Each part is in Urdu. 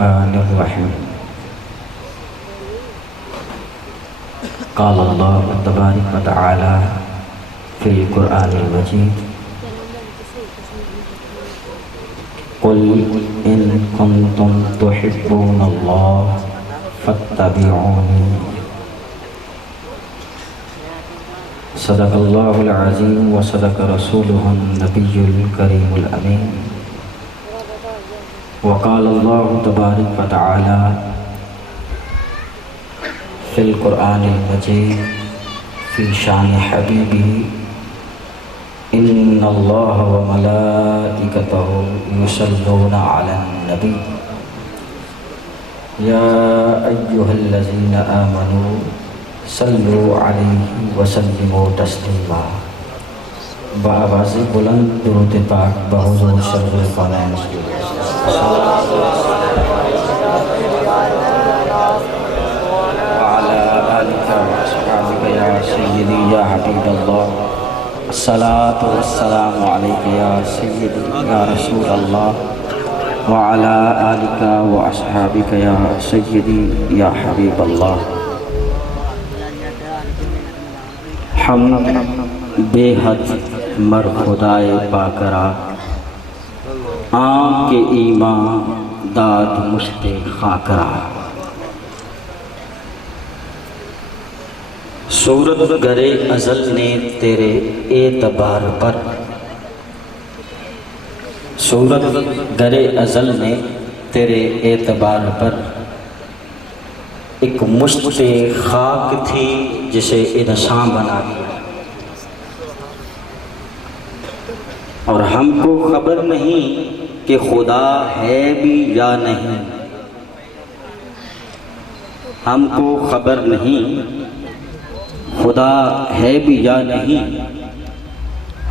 الرحمن الرحیم قال اللہ تبارک و تعالی فی القرآن المجید قل ان کنتم تحبون اللہ فاتبعونی صدق اللہ العظیم و صدق رسولہ النبی الکریم الامین وقال اللہ تبارک و تعالی فی القرآن المجید فی شان حبیبہ ان اللہ و ملائکتہ یصلون علی النبی یا ایہا الذین آمنوا صلوا علیہ وسلموا تسلیما بآواز بلند درود پاک بحضور شرف القرآن وعلى آلك وأصحابك يا سيدي يا حبيب الله الصلاة والسلام عليك يا سيدي يا رسول الله وعلى آلك وأصحابك يا سيدي يا حبيب الله ہم بے حد مر خدائے پاکرا آم کے ایمان داد مشت خاکرا صورت گرے ازل نے تیرے اعتبار پر صورت گرے ازل نے تیرے اعتبار پر ایک مشت خاک تھی جسے انسان بنا دیا اور ہم کو خبر نہیں کہ خدا ہے بھی یا نہیں ہم کو خبر نہیں خدا ہے بھی یا نہیں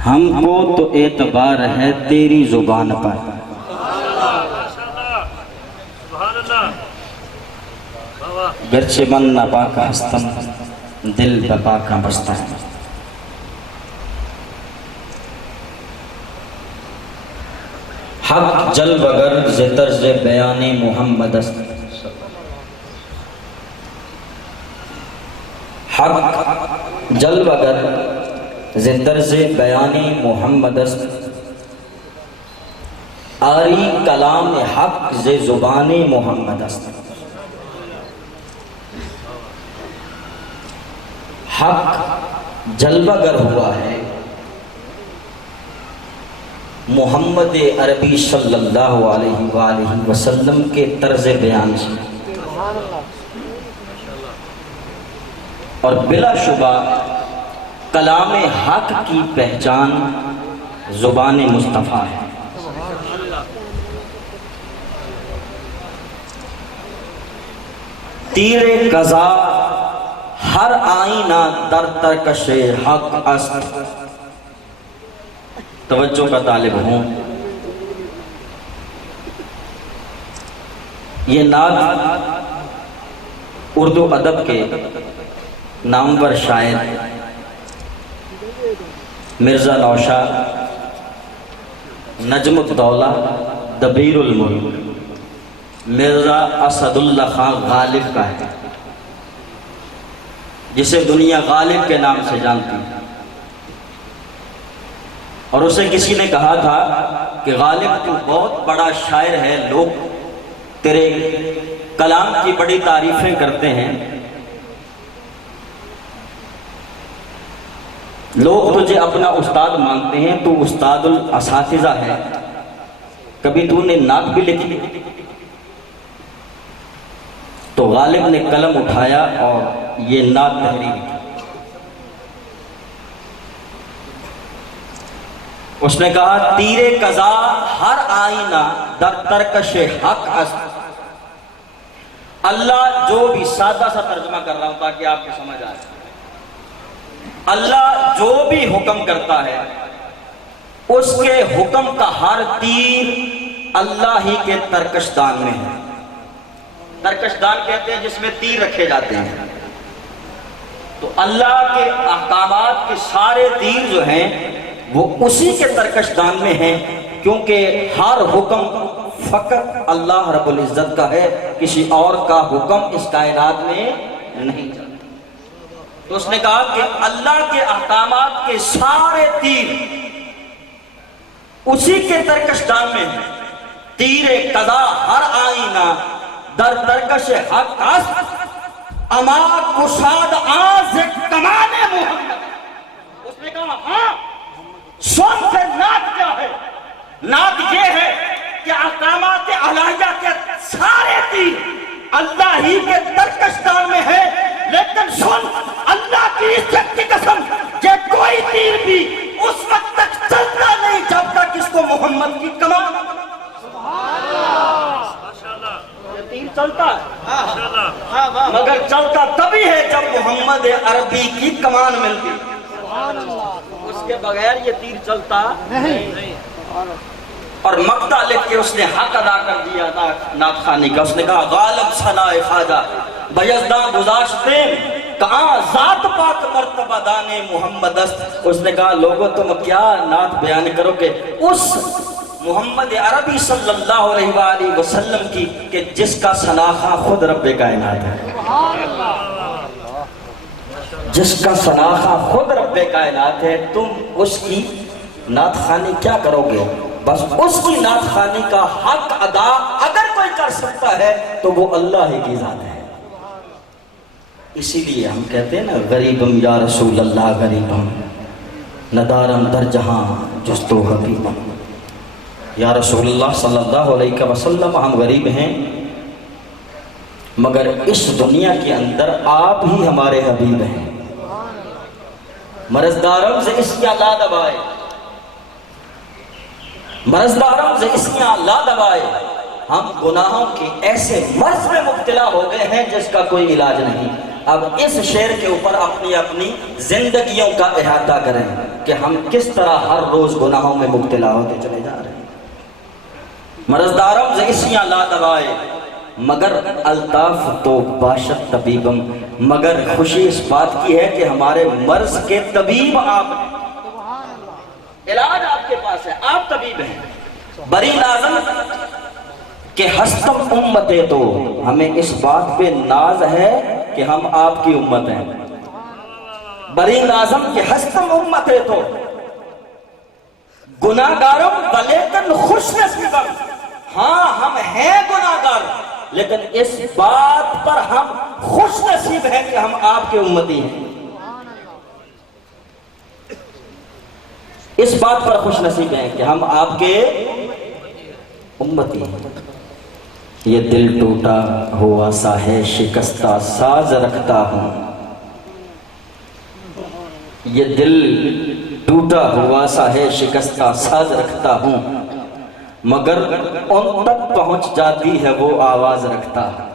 ہم کو تو اعتبار ہے تیری زبان پر گرچہ من نہ پاک ہستم دل بپاک بستا حق جل بگر ز طرز بیان محمد است حق جل بگر ز طرز بیان محمد است آری کلام حق ز زبان محمد است حق جلوہ گر ہوا ہے محمد عربی صلی اللہ علیہ وآلہ وسلم کے طرز بیان سے اور بلا شبہ کلام حق کی پہچان زبان مصطفیٰ ہے تیر قضا ہر آئینہ در ترکش حق است توجہ کا طالب ہوں یہ نعت اردو ادب کے نامور شاعر مرزا نوشاد نجم الدولہ دبیر الملک مرزا اسد اللہ خان غالب کا ہے جسے دنیا غالب کے نام سے جانتی ہے اور اسے کسی نے کہا تھا کہ غالب تو بہت بڑا شاعر ہے لوگ تیرے کلام کی بڑی تعریفیں کرتے ہیں لوگ تجھے اپنا استاد مانتے ہیں تو استاد الاساتذہ ہے کبھی تو نے نعت بھی لکھی تو غالب نے قلم اٹھایا اور یہ نعت تحریر کی اس نے کہا تیر قضا ہر آئینہ در ترکش حق است اللہ جو بھی سادہ سا ترجمہ کر رہا ہوں تاکہ آپ کو سمجھ آئے اللہ جو بھی حکم کرتا ہے اس کے حکم کا ہر تیر اللہ ہی کے ترکشدان میں ہے ترکشدان کہتے ہیں جس میں تیر رکھے جاتے ہیں تو اللہ کے احکامات کے سارے تیر جو ہیں وہ اسی کے ترکشدان میں ہیں، کیونکہ ہر حکم فقط اللہ رب العزت کا ہے، کسی اور کا حکم اس کائنات میں نہیں چلتا۔ تو اس نے کہا کہ اللہ کے احکامات کے سارے تیر اسی کے ترکشدان میں ہیں، تیر قضا ہر آئینہ در ترکش حق است، اما کشاد آز کمان محمد۔ اس نے کہا ہاں سن سے نعت کیا ہے؟ نعت یہ ہے کہ احکامات الہیہ کے سارے تیر اللہ ہی کے ترکشدان میں ہے، لیکن سن اللہ کی عزت کی قسم کہ کوئی تیر بھی اس وقت تک چلتا نہیں جب تک اس کو محمد کی کمان۔ یہ تیر چلتا ہے مگر چلتا تبھی ہے جب محمد عربی کی کمان ملتی، اس کے بغیر یہ تیر چلتا نہیں۔ اور مقطع لکھ کے اس نے حق ادا کر دیا نعت خوانی کا۔ اس نے کہا غالب ثناء خواجہ بیزداں گزاشتیں، کہاں ذات پاک مرتبہ دانے محمد است۔ اس نے کہا لوگوں تم کیا نعت بیان کرو کہ اس محمد عربی صلی اللہ علیہ وآلہ وسلم کی کہ جس کا ثناخواں خود رب کائنات ہے، جس کا ثناخواں خود رب کائنات ہے، تم اس کی نعت خوانی کیا کرو گے؟ بس اس کی نعت خوانی کا حق ادا اگر کوئی کر سکتا ہے تو وہ اللہ ہی کی ذات ہے۔ اسی لیے ہم کہتے ہیں نا غریبم یا رسول اللہ غریبم ندارم در جہاں جستو حبیبم۔ یا رسول اللہ صلی اللہ علیہ وسلم ہم غریب ہیں مگر اس دنیا کے اندر آپ ہی ہمارے حبیب ہیں۔ مرضدارم سے اسیاں لا دبائے، مرضدارم سے اسیاں لا دبائے، ہم گناہوں کے ایسے مرض میں مبتلا ہو گئے ہیں جس کا کوئی علاج نہیں۔ اب اس شعر کے اوپر اپنی اپنی زندگیوں کا احاطہ کریں کہ ہم کس طرح ہر روز گناہوں میں مبتلا ہوتے چلے جا رہے ہیں۔ مرضدارم سے اسیاں لا دبائے مگر الطاف تو باشد طبیبم، مگر خوشی اس بات کی ہے کہ ہمارے مرض کے طبیب آپ ہیں، علاج آپ کے پاس ہے، آپ طبیب ہیں۔ بری نازم کہ ہستم امتیں تو ہمیں اس بات پہ ناز ہے کہ ہم آپ کی امت ہیں۔ بری نازم کہ ہستم امتیں تو گناہگارم ولیکن خوش نصیبم، ہاں ہم ہیں گناہگار لیکن اس بات پر ہم خوش نصیب ہیں کہ ہم آپ کے امتی ہیں۔ اس بات پر خوش نصیب ہیں کہ ہم آپ کے امتی ہیں۔ یہ دل ٹوٹا ہوا سا ہے شکستہ ساز رکھتا ہوں، یہ دل ٹوٹا ہوا سا ہے شکستہ ساز رکھتا ہوں، مگر ان تک پہنچ جاتی ہے وہ آواز رکھتا ہے۔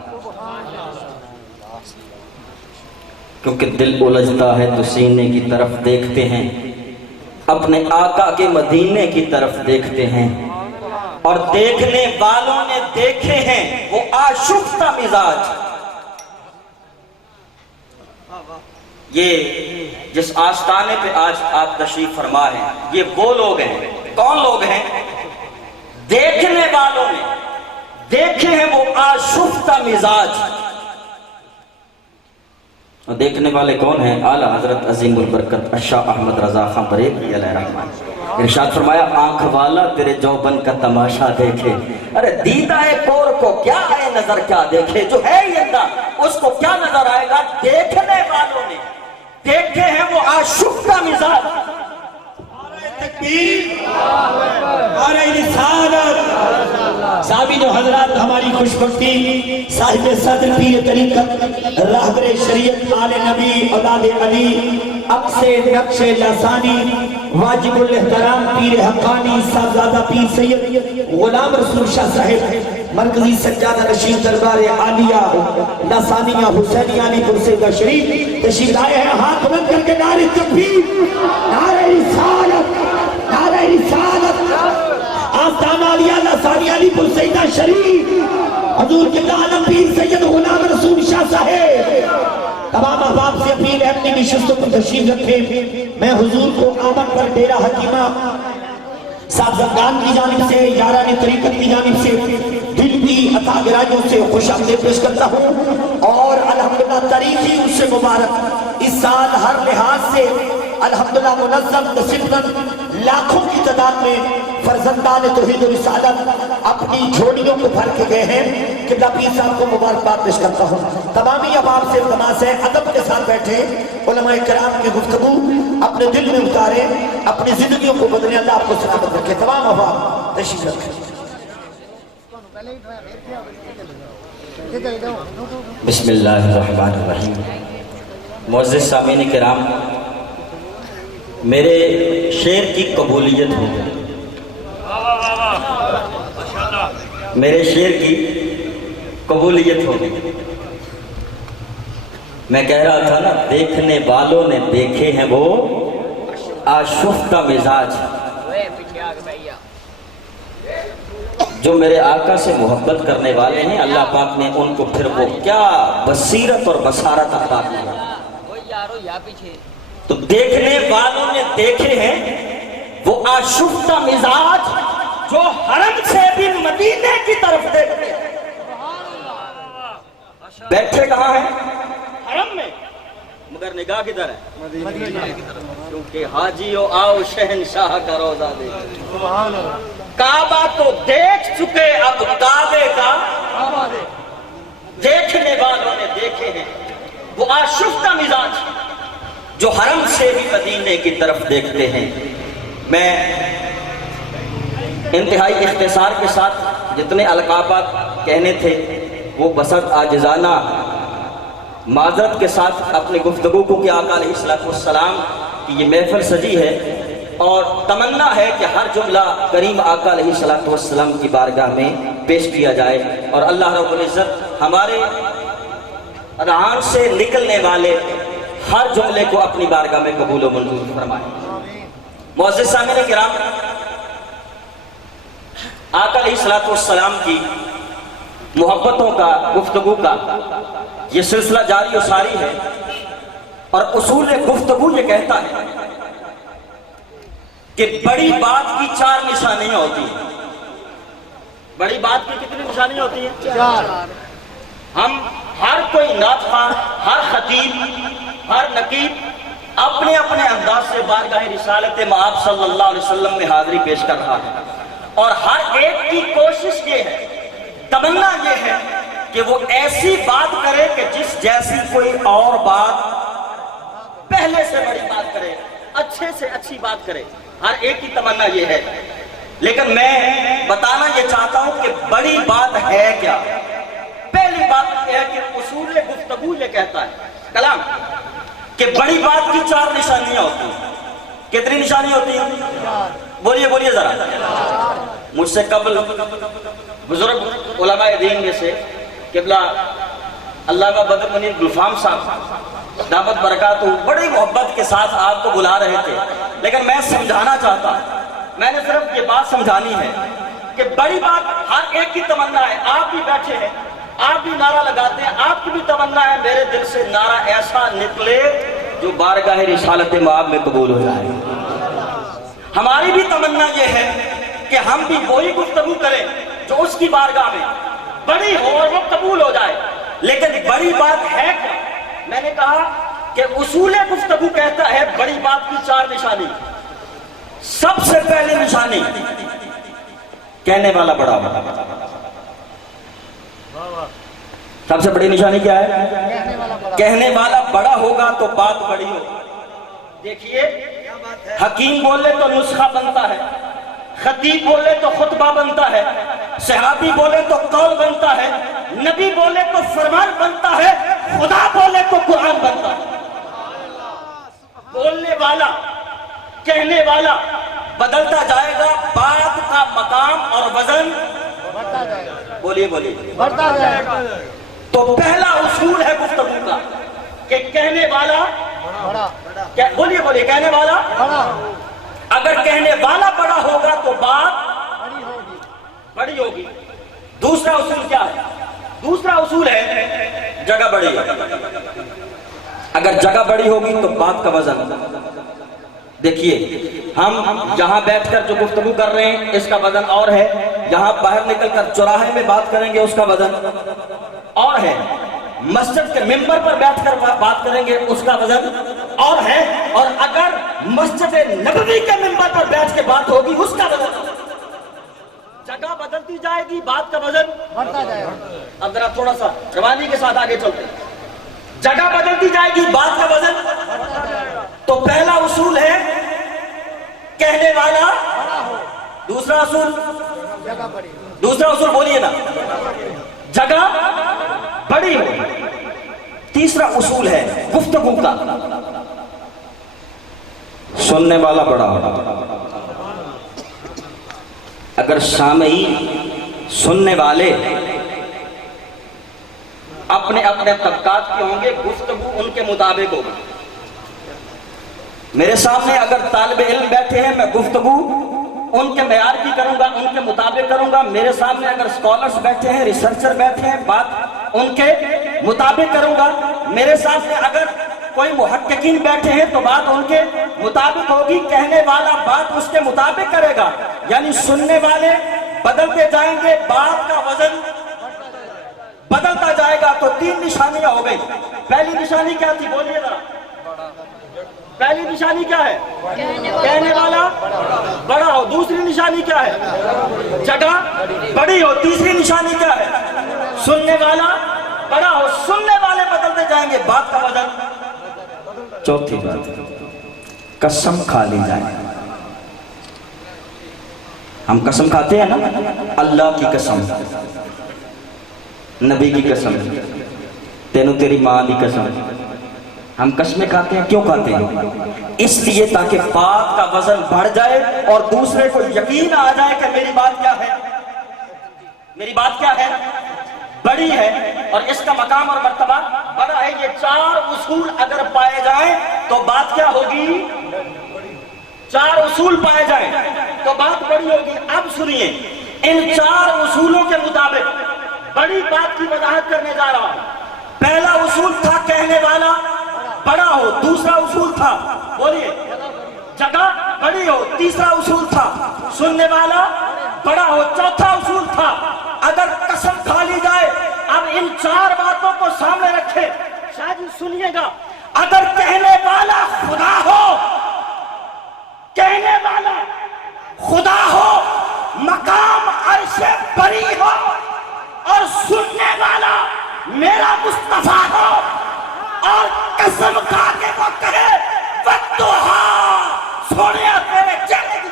کیونکہ دل الجھتا ہے تو سینے کی طرف دیکھتے ہیں، اپنے آقا کے مدینے کی طرف دیکھتے ہیں، اور دیکھنے والوں نے دیکھے ہیں وہ آشفتہ مزاج۔ یہ جس آستانے پہ آج آپ تشریف فرما ہیں یہ وہ لوگ ہیں۔ کون لوگ ہیں؟ دیکھنے والوں نے دیکھے ہیں وہ آشفتہ مزاج۔ اور دیکھنے والے کون ہیں؟ اعلیٰ حضرت عظیم البرکت شاہ احمد رضا خان بریلوی علیہ رحمہ۔ ارشاد فرمایا آنکھ والا تیرے جوبن کا تماشا دیکھے، ارے دیدہ کور کو کیا ہے نظر کیا دیکھے، جو ہے یہ اللہ اس کو کیا نظر آئے گا؟ دیکھنے والوں نے دیکھے ہیں وہ آشفتہ مزاج۔ تکبیر، نعرہ رسالت۔ صحابی جو حضرات ہماری خوش بختی صاحب صدر پیر طریقت راہبر شریعت آل نبی اولاد علی اقص نقش لسانی واجب الاحترام پیر حقانی صاحبزادہ پیر سید غلام رسول شاہ صاحب مرکزی سجادہ نشین دربار عالیہ لسانیہ حسینی علی پرسیدہ شریف تشریف آئے ہیں۔ ہاتھ بند کر کے نعرہ تکبیر، نعرہ رسالت، نعرہ رسالت۔ آستانہ علیہ لسانی علی پرسیدہ شریف حضور قبلہ عالم پیر سید غلام رسول شاہ صاحب۔ تمام احباب سے اپیل ہے اپنی نشستوں پر تشریف رکھیں۔ میں حضور کو آمد پر ڈیرہ حکیمہ صاحب زندان کی جانب سے، یاران طریقت کی جانب سے دل کی عطا گراجوں سے خوش آمدید پیش کرتا ہوں، اور الحمدللہ تاریخی عرص مبارک اس سال ہر لحاظ سے الحمدللہ منظم ڈسپلن لاکھوں کی تعداد میں فرزندان توحید و رسالت اپنی جھولیوں کو بھر کے گئے ہیں۔ قبلہ پیر صاحب کو مبارکباد پیش کرتا ہوں۔ تمامی احباب سے التماس ہے ادب کے ساتھ بیٹھے، علماء کرام کی گفتگو اپنے دل میں اتارے، اپنی زندگیوں کو بدلیں، اللہ آپ کو سلامت رکھے۔ تمام احباب تشریف رکھیں۔ بسم اللہ الرحمن الرحیم۔ معزز سامعین کرام، میرے شعر کی قبولیت ہو گئی، میرے شعر کی قبولیت ہو گئی۔ میں کہہ رہا تھا نا، دیکھنے والوں نے دیکھے ہیں وہ آشفتہ مزاج، جو میرے آقا سے محبت کرنے والے ہیں، اللہ پاک نے ان کو پھر وہ کیا بصیرت اور بصارت عطا کی ہے۔ تو دیکھنے والوں نے دیکھے ہیں وہ آشفتہ مزاج، جو حرم سے بھی مدینے کی طرف دیکھتے ہیں۔ بیٹھے کہاں ہیں؟ حرم میں، مگر نگاہ کدھر ہے؟ کیونکہ حاجیو آؤ شہنشاہ کا روزہ دیکھ۔ کعبہ تو دیکھ چکے، اب کعبے کا دیکھنے والوں نے دیکھے ہیں وہ آشفتہ مزاج، جو حرم سے بھی مدینے کی طرف دیکھتے ہیں۔ میں انتہائی اختصار کے ساتھ جتنے القابات کہنے تھے وہ بسط عاجزانہ معذرت کے ساتھ اپنی گفتگو کو کہ آقا علیہ السلام کی یہ محفل سجی ہے، اور تمنا ہے کہ ہر جملہ کریم آقا علیہ السلام کی بارگاہ میں پیش کیا جائے، اور اللہ رب العزت ہمارے اذہان سے نکلنے والے ہر جملے کو اپنی بارگاہ میں قبول و منظور فرمائے۔ معزز سامعین کرام، آقا علیہ السلام کی محبتوں کا، گفتگو کا یہ سلسلہ جاری و ساری ہے، اور اصول گفتگو یہ کہتا ہے کہ بڑی بات کی 4 نشانیاں ہوتی ہیں۔ بڑی بات کی کتنی نشانیاں ہوتی ہیں؟ 4۔ ہم ہر کوئی نعت خواں، ہر خطیب، ہر نقیب اپنے اپنے انداز سے بارگاہ رسالت مآب صلی اللہ علیہ وسلم میں حاضری پیش کر رہا ہے، اور ہر ایک کی کوشش یہ ہے، تمنا یہ ہے کہ وہ ایسی بات کرے کہ جس جیسی کوئی اور بات پہلے سے بڑی بات کرے، اچھے سے اچھی بات کرے۔ ہر ایک کی تمنا یہ ہے، لیکن میں بتانا یہ چاہتا ہوں کہ بڑی بات ہے کیا۔ پہلی بات یہ ہے کہ اصول گفتگو یہ کہتا ہے کلام کہ بڑی بات کی 4 نشانیاں ہوتی ہیں۔ کتنی نشانیاں ہوتی ہیں؟ بولیے بولیے ذرا۔ مجھ سے قبل بزرگ علماء دین میں سے قبلہ علامہ بدر منیر گلفام صاحب دعوت برکاتہ بڑی محبت کے ساتھ آپ کو بلا رہے تھے، لیکن میں سمجھانا چاہتا ہوں، میں نے صرف یہ بات سمجھانی ہے کہ بڑی بات ہر ایک کی تمنا ہے۔ آپ بھی بیٹھے ہیں، آپ بھی نعرہ لگاتے ہیں، آپ کی بھی تمنا ہے میرے دل سے نعرہ ایسا نکلے جو بارگاہ رسالت مآب میں قبول ہو جائے۔ ہماری بھی تمنا یہ ہے کہ ہم بھی وہی گفتگو کریں جو اس کی بارگاہ میں بڑی ہو اور وہ قبول ہو جائے۔ لیکن بڑی بات ہے کیا؟ میں نے کہا کہ اصول گفتگو کہتا ہے بڑی بات کی 4 نشانی۔ سب سے پہلی نشانی، کہنے والا بڑا ہوگا۔ سب سے بڑی نشانی کیا ہے؟ کہنے والا بڑا ہوگا تو بات بڑی ہوگی۔ دیکھیے، حکیم بولے تو نسخہ بنتا ہے، خطیب بولے تو خطبہ بنتا ہے، صحابی بولے تو قول بنتا ہے، نبی بولے تو فرمان بنتا ہے، خدا بولے تو قرآن بنتا ہے۔ بولنے والا، کہنے والا بدلتا جائے گا، بات کا مقام اور وزن بڑھتا جائے گا۔ بولیے بولیے، بڑھتا جائے گا۔ تو پہلا اصول ہے گفتگو کا کہ کہنے والا بڑا، بولیے بولیے، کہنے والا بڑا۔ اگر کہنے والا بڑا ہوگا تو بات بڑی ہوگی۔ دوسرا اصول کیا ہے؟ دوسرا اصول ہے جگہ بڑی ہوگی۔ اگر جگہ بڑی ہوگی تو بات کا وزن دیکھیے ہم یہاں بیٹھ کر جو گفتگو کر رہے ہیں اس کا وزن اور ہے، یہاں باہر نکل کر چوراہے میں بات کریں گے اس کا وزن اور ہے، مسجد کے ممبر پر بیٹھ کر بات کریں گے اس کا وزن اور ہے، اور اگر مسجد نبوی کے ممبر پر بیٹھ کے بات ہوگی اس کا وزن، جگہ بدلتی جائے گی بات کا وزن بڑھتا جائے گا۔ اب ذرا تھوڑا سا روانی کے ساتھ آگے چلتے ہیں، جگہ بدلتی جائے گی بات کا وزن بڑھتا جائے گا۔ تو پہلا اصول ہے کہنے والا، دوسرا اصول بولیے نا، جگہ بڑی ہو، تیسرا اصول ہے گفتگو کا، سننے والا بڑا ہو۔ اگر سامعین سننے والے اپنے اپنے طبقات کے ہوں گے، گفتگو ان کے مطابق ہوگی۔ میرے سامنے اگر طالب علم بیٹھے ہیں، میں گفتگو ان کے معیار کی کروں گا، ان کے مطابق کروں گا۔ میرے سامنے اگر اسکالرز بیٹھے ہیں، ریسرچر بیٹھے ہیں، بات ان کے مطابق کروں گا۔ میرے سامنے اگر کوئی محققین بیٹھے ہیں تو بات ان کے مطابق ہوگی، کہنے والا بات اس کے مطابق کرے گا، یعنی سننے والے بدلتے جائیں گے، بات کا وزن بدلتا جائے گا۔ تو تین نشانیاں ہو گئی۔ پہلی نشانی کیا تھی بولیے ذرا، پہلی نشانی کیا ہے؟ کہنے والا بڑا ہو۔ دوسری نشانی کیا ہے؟ جگہ بڑی ہو۔ تیسری نشانی کیا ہے؟ سننے والا بڑا ہو۔ سننے والے بدلتے جائیں گے، بات کا وزن۔ چوتھی بات، قسم کھا لی جائے۔ ہم قسم کھاتے ہیں نا، اللہ کی قسم، نبی کی قسم، تینوں تیری ماں کی قسم۔ ہم قسمیں کھاتے ہیں، کیوں کھاتے ہیں؟ اس لیے تاکہ بات کا وزن بڑھ جائے اور دوسرے کو یقین آ جائے کہ میری بات کیا ہے، میری بات کیا ہے، بڑی ہے، اور اس کا مقام اور مرتبہ بڑا ہے۔ یہ چار اصول اگر پائے جائیں تو بات کیا ہوگی؟ چار اصول پائے جائیں تو بات بڑی ہوگی۔ اب سنیے، ان چار اصولوں کے مطابق بڑی بات کی وضاحت کرنے جا رہا ہوں۔ پہلا اصول تھا کہنے والا بڑا ہو۔ دوسرا اصول تھا، بولیے، جگہ بڑی ہو۔ تیسرا اصول تھا سننے والا بڑا ہو۔ چوتھا اصول تھا اگر قسم کھا لی جائے۔ اب ان چار باتوں کو سامنے رکھے، شاید سنیے گا، اگر کہنے والا خدا ہو، کہنے والا خدا ہو، مقام عرش بری ہو، اور سننے والا میرا مصطفیٰ ہو، اور قسم کھا کے وہ کہے وَالضُّحَا، سونے تیرے چہرے کی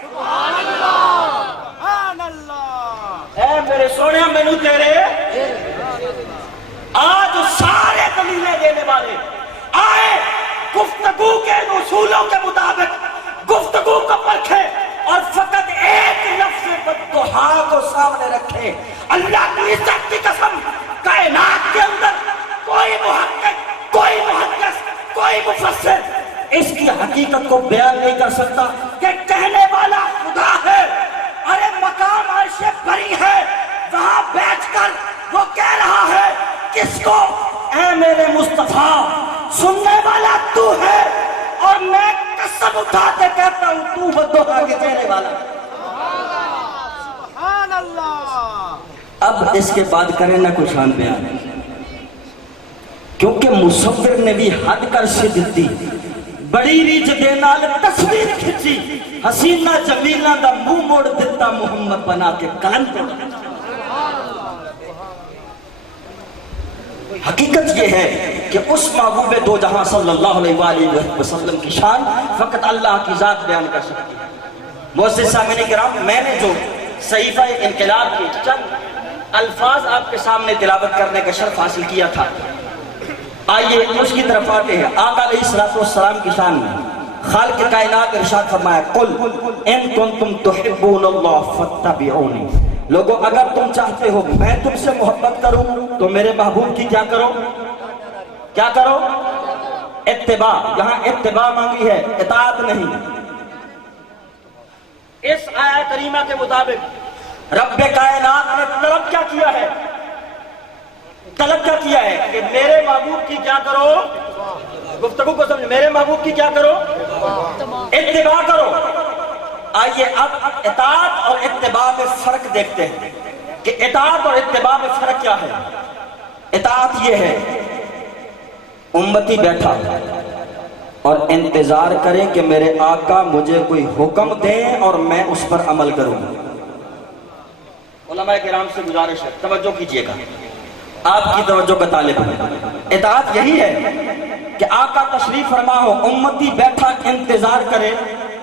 سبحان اللہ، سبحان اللہ، اے میرے سونے مینو تیرے۔ آج سارے دلیلیں دینے والے آئے، گفتگو کے اصولوں کے مطابق گفتگو کو پرکھے اور فقط ایک لفظ وَالضُّحَا کو سامنے رکھے۔ اللہ کی عزت کی قسم، کائنات کے اندر کوئی محقق، کوئی محدث، کوئی مفسر اس کی حقیقت کو بیان نہیں کر سکتا کہ کہنے والا خدا ہے، ارے مقام عرش بری ہے، وہاں بیٹھ کر وہ کہہ رہا ہے کس کو؟ اے میرے مصطفیٰ، سننے والا تو ہے، اور میں قسم اٹھا کے کہتا ہوں تو وَالضُّحَا کے چہرے والا۔ سبحان اللہ۔ اب اس کے بعد کریں نہ کچھ شان بیان، کیونکہ مصور نے بھی حد کر سے دیتی، بڑی ریچ دے نال تصویر کھچی، حسینہ جمیلہ دا منہ موڑ دیتا محمد بنا کے کان توڑ۔ حقیقت یہ ہے کہ اس محبوب دو جہاں صلی اللہ علیہ وآلہ وسلم کی شان فقط اللہ کی ذات بیان کر سکتی ہے۔ معزز سامعین کرام، میں نے جو صحیفہ انقلاب کے چند الفاظ آپ کے سامنے تلاوت کرنے کا شرف حاصل کیا تھا، آئیے اس کی طرف آتے ہیں۔ آقا علیہ السلام کی شان میں خالق کائنات ارشاد فرمایا، قل ان کنتم تحبون اللہ فاتبعونی، لوگو اگر تم چاہتے ہو میں تم سے محبت کروں تو میرے محبوب کی کیا کرو؟ کیا کرو؟ اتباع۔ یہاں اتباع مانگی ہے، اطاعت نہیں۔ اس آیت کریمہ کے مطابق رب کائنات نے طلب کیا کیا ہے؟ طلب کیا کیا ہے کہ میرے محبوب کی کیا کرو؟ گفتگو کو سمجھ، میرے محبوب کی کیا کرو؟ اتباع کرو۔ آئیے اب اطاعت اور اتباع میں فرق دیکھتے ہیں کہ اطاعت اور اتباع میں فرق کیا ہے۔ اطاعت یہ ہے امتی بیٹھا اور انتظار کرے کہ میرے آقا مجھے کوئی حکم دیں اور میں اس پر عمل کروں۔ علماء کرام سے گزارش ہے، توجہ کیجئے گا، آپ کی توجہ کا طالب ہے۔ اطاعت یہی ہے کہ آقا تشریف فرما ہو، امتی بیٹھا انتظار کرے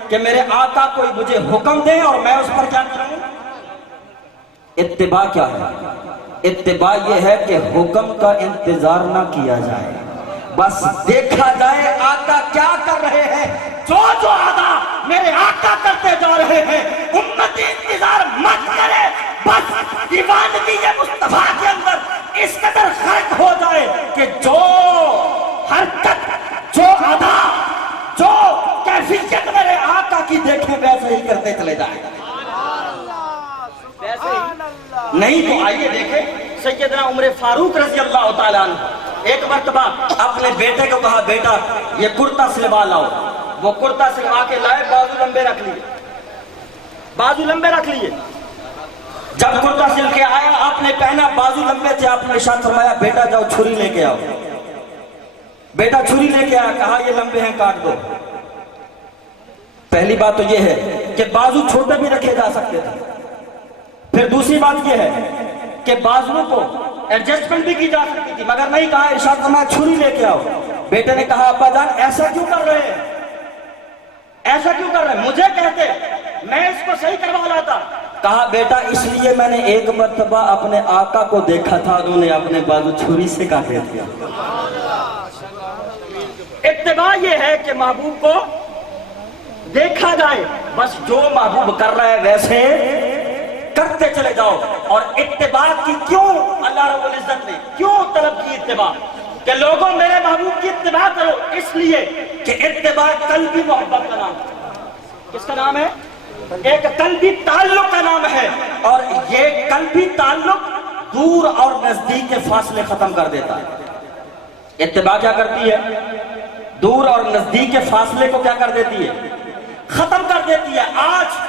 کہ میرے آقا کوئی مجھے حکم دے اور میں اس پر کیا کروں۔ اتباع کیا ہے؟ اتباع یہ ہے کہ حکم کا انتظار نہ کیا جائے، بس دیکھا جائے آقا کیا کر رہے ہیں، جو جو ادا میرے آقا کرتے جا رہے ہیں امتی انتظار مت کرے، بس دیوانگی مصطفیٰ کے اندر اس قدر غرق ہو جائے کہ جو حرکت، جو ادا، جو کیفیت میرے آقا کی دیکھیں ویسے ہی کرتے چلے جائیں۔ ویسے ہی نہیں تو آئیے دیکھیں سیدنا عمر فاروق رضی اللہ تعالیٰ عنہ ایک مرتبہ اپنے بیٹے کو کہا بیٹا یہ کرتا سلوا لاؤ، وہ کرتا سلوا کے لائے، بازو لمبے رکھ لیے، بازو لمبے رکھ لیے۔ جب کرتا سل کے آیا آپ نے پہنا، بازو لمبے تھے، آپ نے ارشاد فرمایا بیٹا جاؤ چھری لے کے آؤ۔ بیٹا چھری لے کے آیا، کہا یہ لمبے ہیں کاٹ دو۔ پہلی بات تو یہ ہے کہ بازو چھوٹے بھی رکھے جا سکتے تھے، پھر دوسری بات یہ ہے کہ بازو کو ایڈجسٹمنٹ بھی کی جا سکتی تھی، مگر نہیں، کہا ارشاد فرمایا چھری لے کے آؤ۔ بیٹے نے کہا ابا جان ایسا کیوں کر رہے ہیں، ایسا کیوں کر رہے ہیں، مجھے کہتے میں اس کو صحیح کروا لاتا۔ کہا بیٹا اس لیے میں نے ایک مرتبہ اپنے آقا کو دیکھا تھا، انہوں نے اپنے بازو چھری سے کاٹے تھے۔ اتباع یہ ہے کہ محبوب کو دیکھا جائے، بس جو محبوب کر رہا ہے ویسے کرتے چلے جاؤ۔ اور اتباع کی کیوں اللہ رب العزت نے کیوں طلب کی اتباع کہ لوگوں میرے محبوب کی اتباع کرو؟ اس لیے کہ اتباع قلبی محبت کا نام ہے۔ کس کا نام ہے؟ ایک قلبی تعلق کا نام ہے، اور یہ قلبی تعلق دور اور نزدیک کے فاصلے ختم کر دیتا ہے۔ اتباع کیا کرتی ہے؟ دور اور نزدیک کے فاصلے کو کیا کر دیتی ہے؟ ختم کر دیتی ہے۔ آج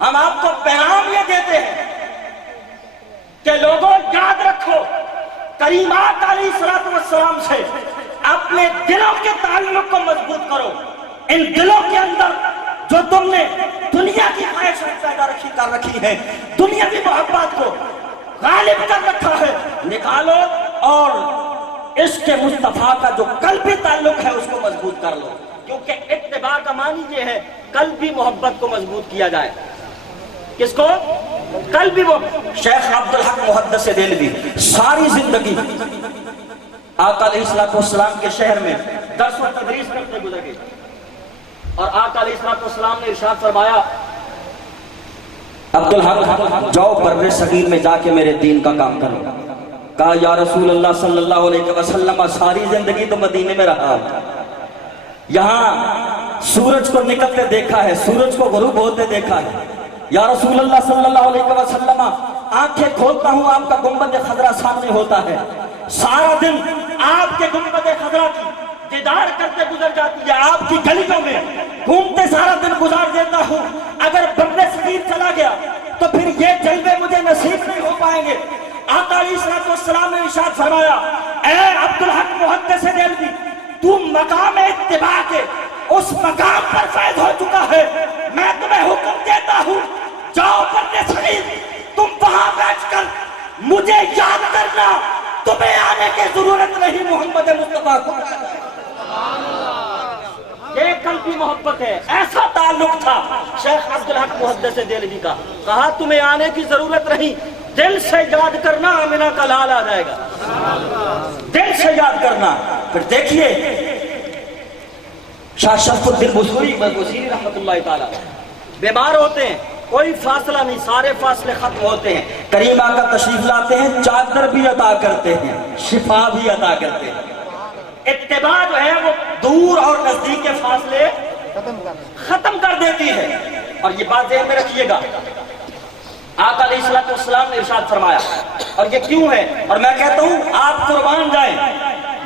ہم آپ کو پیغام یہ دیتے ہیں کہ لوگوں یاد رکھو، کریمات علیہ السلام سے اپنے دلوں کے تعلق کو مضبوط کرو۔ ان دلوں کے اندر جو تم نے دنیا کی خواہشات پیدا کر رکھی ہے، دنیاوی محبت کو غالب کر رکھا ہے، نکالو اور عشق مصطفیٰ کا جو قلبی تعلق ہے اس کو مضبوط کر لو، کیونکہ اتباع کا معنی یہ ہے قلبی محبت کو مضبوط کیا جائے۔ کس کو؟ قلبی محبت۔ شیخ عبدالحق محدث دہلوی ساری زندگی آقا علیہ السلام کے شہر میں درس و تدریس کرتے گزر گئے، اور آقا علیہ السلام نے ارشاد فرمایا عبدالحق جاؤ بر صغیر میں جا کے میرے دین کا کام کرو۔ کہا یا رسول اللہ صلی اللہ علیہ وسلم ساری زندگی تو مدینے میں رہا، یہاں سورج کو نکلتے دیکھا ہے، سورج کو غروب ہوتے دیکھا ہے، یا رسول اللہ صلی اللہ علیہ وسلم آنکھیں کھولتا ہوں آپ کا گنبد خضرا سامنے ہوتا ہے، سارا دن آپ کے گنبد خضرا کی دیدار کرتے گزر جاتی ہے، آپ کی گلیوں میں گھومتے سارا دن گزار دیتا ہوں، اگر بر صغیر چلا گیا تو پھر یہ جلوے مجھے نصیب نہیں ہو پائیں گے۔ آقا علیہ السلام نے ارشاد فرمایا اے عبدالحق محدث دہلوی، تو مقام اتباع کے اس مقام پر فائز ہو چکا ہے، میں تمہیں حکم دیتا ہوں جاؤ بر صغیر، تم وہاں بیٹھ کر مجھے یاد کرنا، تمہیں آنے کی ضرورت نہیں محمد مصطفیٰ کو۔ یہ قلبی محبت ہے، ایسا تعلق تھا شیخ عبدالحق محدث دہلوی کا۔ کہا تمہیں آنے کی ضرورت نہیں، دل سے یاد کرنا آمنہ کا لال آ جائے گا، دل سے یاد کرنا۔ پھر دیکھیے شاہ شرف الدین بصیری رحمت اللہ تعالیٰ بیمار ہوتے ہیں، کوئی فاصلہ نہیں، سارے فاصلے ختم ہوتے ہیں، کریم آقا تشریف لاتے ہیں، چادر بھی عطا کرتے ہیں، شفا بھی عطا کرتے ہیں۔ اتباع جو ہے وہ دور اور نزدیک کے فاصلے ختم کر دیتی ہے۔ اور یہ بات ذہن میں رکھیے گا، آقا علیہ السلام نے ارشاد فرمایا، اور یہ کیوں ہے، اور میں کہتا ہوں آپ قربان جائیں،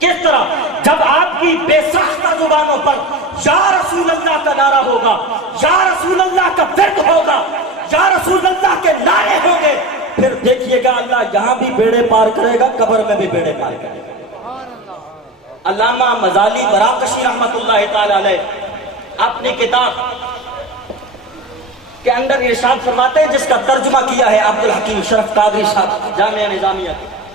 کس طرح؟ جب آپ کی بے ساختہ زبانوں پر یا رسول اللہ کا نعرہ ہوگا، یا رسول اللہ کا ورد ہوگا، یا رسول اللہ کے نعرے ہوں گے، پھر دیکھیے گا اللہ یہاں بھی بیڑے پار کرے گا، قبر میں بھی بیڑے پار کرے گا۔ علامہ مزالی براقشی رحمت اللہ تعالی علیہ اپنی کتاب کے اندر ارشاد فرماتے ہیں، جس کا ترجمہ کیا ہے عبد الحکیم شرف قادری صاحب جامعہ نظامیہ،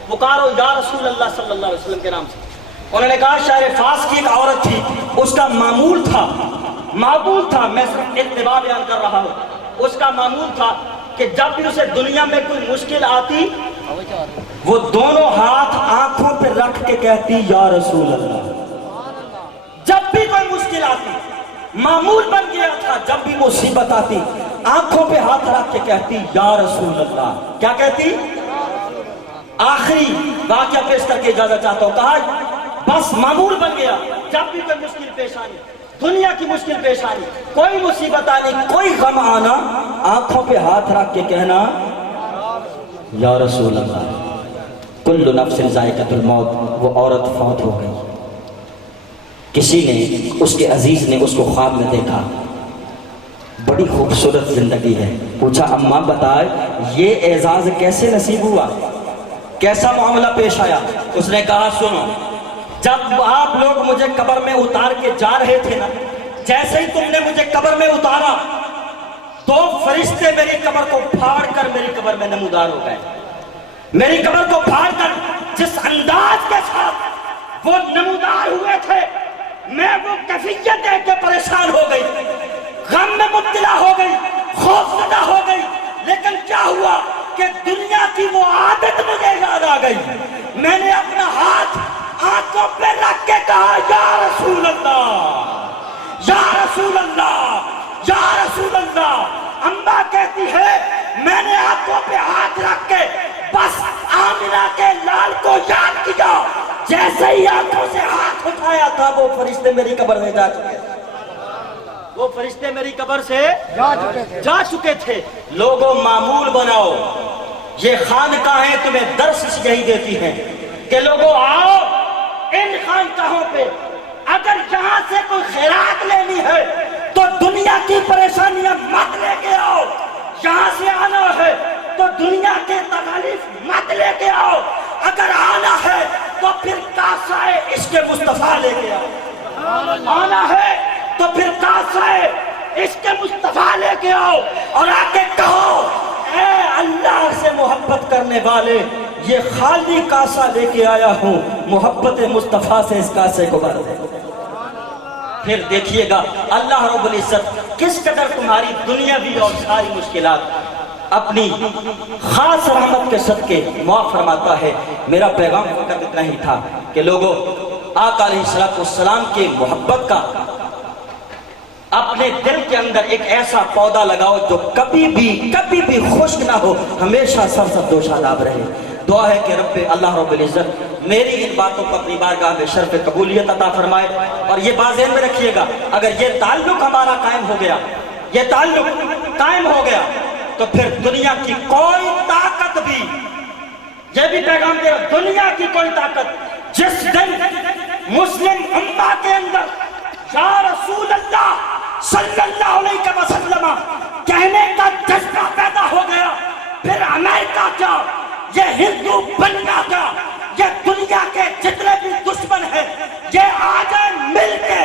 پکارو یا رسول اللہ صلی اللہ علیہ وسلم کے نام سے۔ انہوں نے کہا شاعر فاس کی ایک عورت تھی، اس کا معمول تھا، میں صرف اتباع بیان کر رہا ہوں، اس کا معمول تھا کہ جب بھی اسے دنیا میں کوئی مشکل آتی وہ دونوں ہاتھ آنکھوں پہ رکھ کے کہتی یا رسول اللہ۔ جب بھی کوئی مشکل آتی، معمول بن گیا تھا، جب بھی مصیبت آتی آنکھوں پہ ہاتھ رکھ کے کہتی یا رسول اللہ۔ کیا کہتی؟ آخری واقعہ پیش کر کے اجازت چاہتا ہوں، کہا بس معمول بن گیا، جب بھی کوئی مشکل پیش آئی، دنیا کی مشکل پیش آئی، کوئی مصیبت آنی، کوئی غم آنا، آنکھوں پہ ہاتھ رکھ کے کہنا یا رسول اللہ۔ کل نفس ذائقۃ الموت، وہ عورت فوت ہو گئی، کسی نے، اس کے عزیز نے اس کو خواب میں دیکھا، بڑی خوبصورت زندگی ہے، پوچھا اماں بتائے یہ اعزاز کیسے نصیب ہوا، کیسا معاملہ پیش آیا؟ اس نے کہا سنو، جب آپ لوگ مجھے قبر میں اتار کے جا رہے تھے نا، جیسے ہی تم نے مجھے قبر میں اتارا تو فرشتے میری قبر کو پھاڑ کر میری قبر میں نمودار ہو گئے، میری قبر کو پھاڑ کر جس انداز کے ساتھ وہ نمودار ہوئے تھے، میں وہ کیفیت دیکھ کے پریشان ہو گئی، غم میں مبتلا ہو گئی، خوف زدہ ہو گئی، لیکن کیا ہوا کہ دنیا کی وہ عادت مجھے یاد آ گئی، میں نے اپنا ہاتھ آنکھوں پہ رکھ کے کہا یا رسول اللہ، یا رسول اللہ، یا رسول اللہ۔ اماں کہتی ہے میں نے آنکھوں پہ ہاتھ رکھ کے بس آمنہ کے لال کو یاد کیا، جیسے ہی آنکھوں سے ہاتھ اٹھایا تھا وہ فرشتے میری قبر میں جا چکے تھے، وہ فرشتے میری قبر سے جا چکے تھے۔ لوگوں معمول بناؤ، یہ خانقاہیں تمہیں درس یہی دیتی ہیں کہ لوگوں آؤ ان خانقاہوں پہ، اگر یہاں سے کوئی خیرات لینی ہے تو دنیا کی پریشانیاں مت لے کے آؤ، یہاں سے آنا ہے تو دنیا کے تکالیف مت لے کے آؤ، اگر آنا ہے تو پھر کاسائے عشق مصطفیٰ لے کے آؤ، آنا ہے تو پھر کاسائے عشق مصطفیٰ لے کے آؤ، اور آ کے کہو اے اللہ سے محبت کرنے والے، یہ خالی کاسا لے کے آیا ہوں، محبت مصطفیٰ سے اس کاسے کو بھر دے۔ پھر دیکھیے گا اللہ رب العزت کس قدر تمہاری دنیاوی اور ساری مشکلات اپنی خاص رحمت کے صدقے معاف فرماتا ہے۔ میرا پیغام فقط اتنا ہی تھا کہ لوگوں آقا علیہ السلام کے محبت کا اپنے دل کے اندر ایک ایسا پودا لگاؤ جو کبھی بھی خشک نہ ہو، ہمیشہ سرسبز و شاداب رہے۔ دعا ہے کہ اللہ رب العزت میری ان باتوں کو اپنی بارگاہ میں شرف قبولیت عطا فرمائے، اور یہ بات ذہن میں رکھیے گا اگر یہ تعلق ہمارا قائم ہو گیا، یہ تعلق قائم ہو گیا تو پھر دنیا کی کوئی طاقت بھی، یہ بھی پیغام دے رہا، دنیا کی کوئی طاقت جس دن مسلم امہ کے اندر یا رسول اللہ صلی اللہ علیہ وسلم کہنے کا جذبہ پیدا ہو گیا، پھر امریکہ کیا، یہ ہندو بننا کیا، یہ دنیا کے جتنے بھی دشمن ہیں یہ آ جائیں مل کے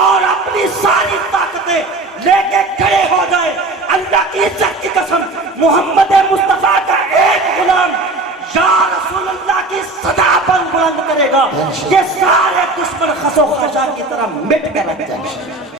اور اپنی ساری طاقتیں لے کے کھڑے ہو جائے، اللہ کی عزت کی قسم محمد مصطفیٰ کا ایک غلام یا رسول اللہ کی صدا پر بلند کرے گا، یہ سارے دشمن خس و خشاک کی طرح مٹ کے رکھ جائیں۔